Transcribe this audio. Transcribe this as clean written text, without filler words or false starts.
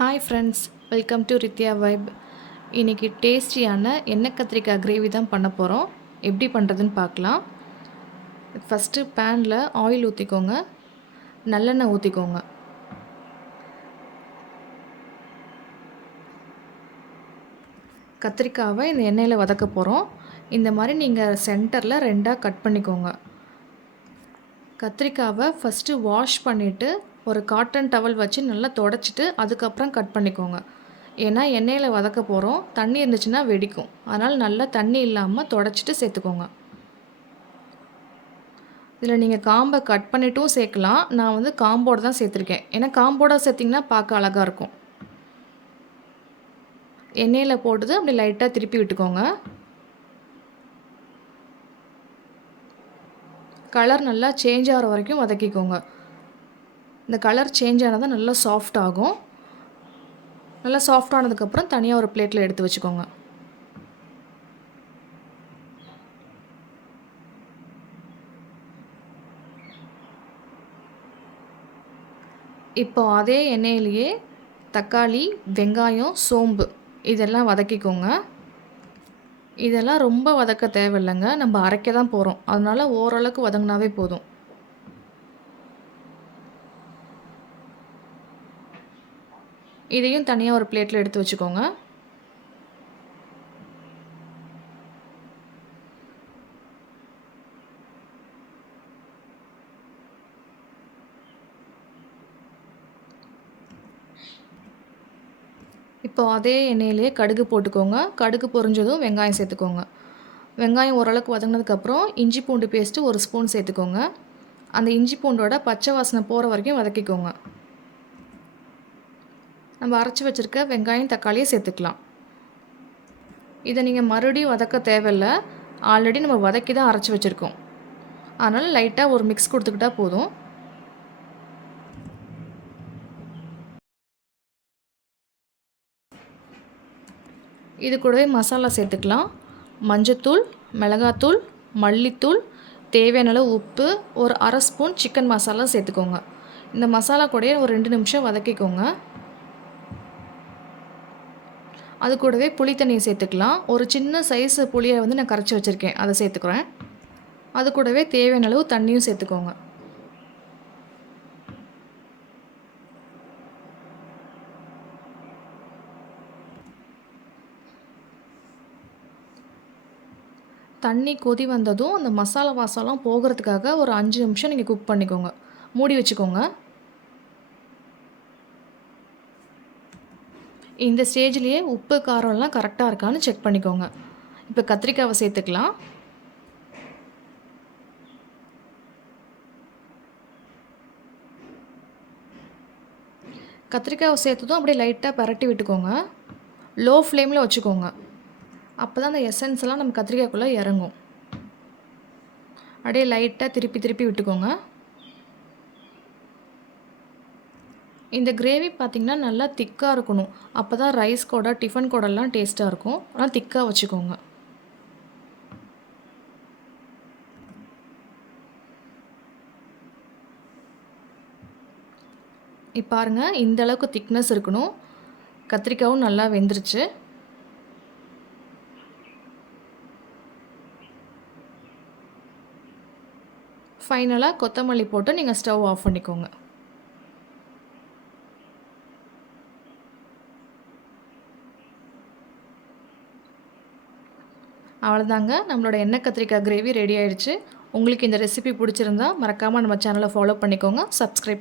Hi friends, welcome to Rithya vibe. இன்றைக்கி டேஸ்டியான எண்ணெய் கத்திரிக்காய் கிரேவி தான் பண்ண போகிறோம். எப்படி பண்ணுறதுன்னு பார்க்கலாம். ஃபஸ்ட்டு பேனில் ஆயில் ஊற்றிக்கோங்க, நல்லெண்ணெய் ஊற்றிக்கோங்க. கத்திரிக்காவை இந்த எண்ணெயில் வதக்க போகிறோம். இந்த மாதிரி நீங்கள் சென்டரில் ரெண்டாக கட் பண்ணிக்கோங்க. கத்திரிக்காவை ஃபஸ்ட்டு வாஷ் பண்ணிவிட்டு ஒரு காட்டன் டவல் வச்சு நல்லா தொடச்சிட்டு அதுக்கப்புறம் கட் பண்ணிக்கோங்க. ஏன்னா எண்ணெயில் வதக்க போகிறோம், தண்ணி இருந்துச்சுன்னா வெடிக்கும். அதனால் நல்லா தண்ணி இல்லாமல் தொடச்சிட்டு சேர்த்துக்கோங்க. இதில் நீங்கள் காம்பை கட் பண்ணிட்டும் சேர்க்கலாம். நான் வந்து காம்போடு தான் சேர்த்துருக்கேன். ஏன்னா காம்போடு சேர்த்திங்கன்னா பார்க்க அழகாக இருக்கும். எண்ணெயில் போட்டுது அப்படி லைட்டாக திருப்பி விட்டுக்கோங்க. கலர் நல்லா சேஞ்ச் ஆகிற வரைக்கும் வதக்கிக்கோங்க. இந்த கலர் சேஞ்ச் ஆனால் தான் நல்லா சாஃப்ட் ஆகும். நல்லா சாஃப்ட் ஆனதுக்கப்புறம் தனியாக ஒரு பிளேட்டில் எடுத்து வச்சுக்கோங்க. இப்போ அதே எண்ணெயிலேயே தக்காளி, வெங்காயம், சோம்பு இதெல்லாம் வதக்கிக்கோங்க. இதெல்லாம் ரொம்ப வதக்க தேவையில்லைங்க, நம்ம அரைக்க தான் போகிறோம். அதனால் ஓரளவுக்கு வதங்கினாவே போதும். இதையும் தனியாக ஒரு பிளேட்டில் எடுத்து வச்சுக்கோங்க. இப்போ அதே எண்ணெயிலே கடுகு போட்டுக்கோங்க. கடுகு பொரிஞ்சதும் வெங்காயம் சேர்த்துக்கோங்க. வெங்காயம் ஓரளவுக்கு வதங்கினதுக்கப்புறம் இஞ்சி பூண்டு பேஸ்ட்டு 1 ஸ்பூன் சேர்த்துக்கோங்க. அந்த இஞ்சி பூண்டோட பச்சை வாசனை போகிற வரைக்கும் வதக்கிக்கோங்க. நம்ம அரைச்சி வச்சுருக்க வெங்காயம், தக்காளியை சேர்த்துக்கலாம். இதை நீங்கள் மறுபடியும் வதக்க தேவையில்லை, ஆல்ரெடி நம்ம வதக்கி தான் அரைச்சி வச்சுருக்கோம். அதனால் லைட்டாக ஒரு மிக்ஸ் கொடுத்துக்கிட்டா போதும். இது கூடவே மசாலா சேர்த்துக்கலாம். மஞ்சத்தூள், மிளகாத்தூள், மல்லித்தூள், தேவையான அளவு உப்பு, ஒரு அரை ஸ்பூன் சிக்கன் மசாலா சேர்த்துக்கோங்க. இந்த மசாலா கூடயே ஒரு 2 நிமிஷம் வதக்கிக்கோங்க. அது கூடவே புளி தண்ணியை சேர்த்துக்கலாம். ஒரு சின்ன சைஸ் புளியை வந்து நான் கரைச்சி வச்சுருக்கேன், அதை சேர்த்துக்கிறேன். அது கூடவே தேவையான அளவு தண்ணியும் சேர்த்துக்கோங்க. தண்ணி கொதி வந்ததும் அந்த மசாலா வாசம்லாம் போகிறதுக்காக ஒரு 5 நிமிஷம் நீங்கள் குக் பண்ணிக்கோங்க. மூடி வச்சுக்கோங்க. இந்த ஸ்டேஜ்லேயே உப்பு காரம்லாம் கரெக்டாக இருக்கான்னு செக் பண்ணிக்கோங்க. இப்போ கத்திரிக்காவை சேர்த்துக்கலாம். கத்திரிக்காவை சேர்த்ததும் அப்படியே லைட்டாக பரட்டி விட்டுக்கோங்க. லோ ஃப்ளேமில் வச்சுக்கோங்க. அப்போ தான் அந்த எசன்ஸ் எல்லாம் நம்ம கத்திரிக்காய்க்குள்ளே இறங்கும். அப்படியே லைட்டாக திருப்பி திருப்பி விட்டுக்கோங்க. இந்த கிரேவி பார்த்திங்கன்னா நல்லா திக்காக இருக்கணும். அப்போ தான் ரைஸ் கூட டிஃபன் கூடலாம் டேஸ்ட்டாக இருக்கும். ஆனால் திக்காக வச்சுக்கோங்க. இப்போ பாருங்கள், இந்த அளவுக்கு திக்னஸ் இருக்கணும். கத்திரிக்காயும் நல்லா வெந்துருச்சு. ஃபைனலாக கொத்தமல்லி போட்டு நீங்கள் ஸ்டவ் ஆஃப் பண்ணிக்கோங்க. அவ்வளோதாங்க, நம்மளோட எண்ணெய் கத்திரிக்காய் கிரேவி ரெடி ஆயிடுச்சு. உங்களுக்கு இந்த ரெசிபி பிடிச்சிருந்தா மறக்காமல் நம்ம சேனலை ஃபாலோ பண்ணிக்கோங்க, சப்ஸ்கிரைப்